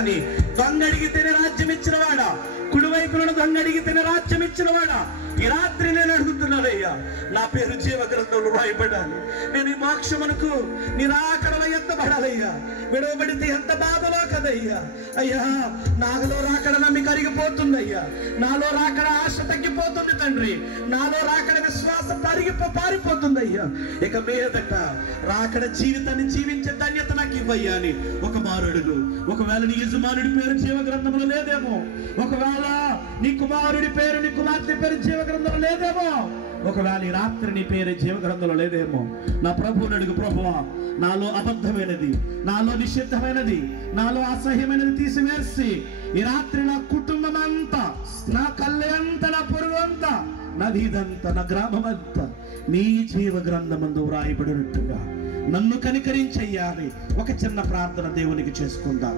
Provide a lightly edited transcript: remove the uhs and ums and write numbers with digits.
కానీ దొంగ అడిగితేనే రాజ్యం ఇచ్చినవాడా, కుడివైపులను దొంగ అడిగితేనే రాజ్యం ఇచ్చినవాడా, ఈ రాత్రి నేను అడుగుతున్నానయ్యా, నా పేరు జీవ గ్రంథంలో రాయబడాలి. నేను ఈ మోక్షమునకు నిరాకరణ ఎత్తబడాలయ్యా. విడవబడితే ఎంత బాధలో కదయ్యా. అయ్యా, నాలో రాకడ నమ్మిక అరిగిపోతుందయ్యా, నాలో రాకడ ఆశ తగ్గిపోతుంది తండ్రి, నాలో రాకడ విశ్వాసం పారిపోతుందయ్యా. ఇక మీదట రాకడ జీవితాన్ని జీవించే ధన్యత నాకు ఇవ్వయ్యా అని ఒక మారుడుగు. ఒకవేళ నీ యజమానుడి పేరు జీవ గ్రంథంలో లేదేమో, ఒకవేళ నీ కుమారుడి పేరు, నీ కుమార్తె పేరు జీవ గ్రంథంలో లేదేమో, ఒకవేళ ఈ రాత్రి నీ పేరు జీవ గ్రంథంలో లేదేమో, నా ప్రభువుని అడుగు. ప్రభువా, నాలో అబద్ధమైనది, నాలో నిషిద్ధమైనది, నాలో అసహ్యమైనది తీసివేసి ఈ రాత్రి నా కుటుంబం అంతా, నా కళ్ళె అంతా, నా పొరుగు అంతా, నా వీధంతా, నా గ్రామం అంతా నీ జీవ గ్రంథమందు వ్రాయబడినట్టుగా నన్ను కనికరించయ్యాలి. ఒక చిన్న ప్రార్థన దేవునికి చేసుకుందాం.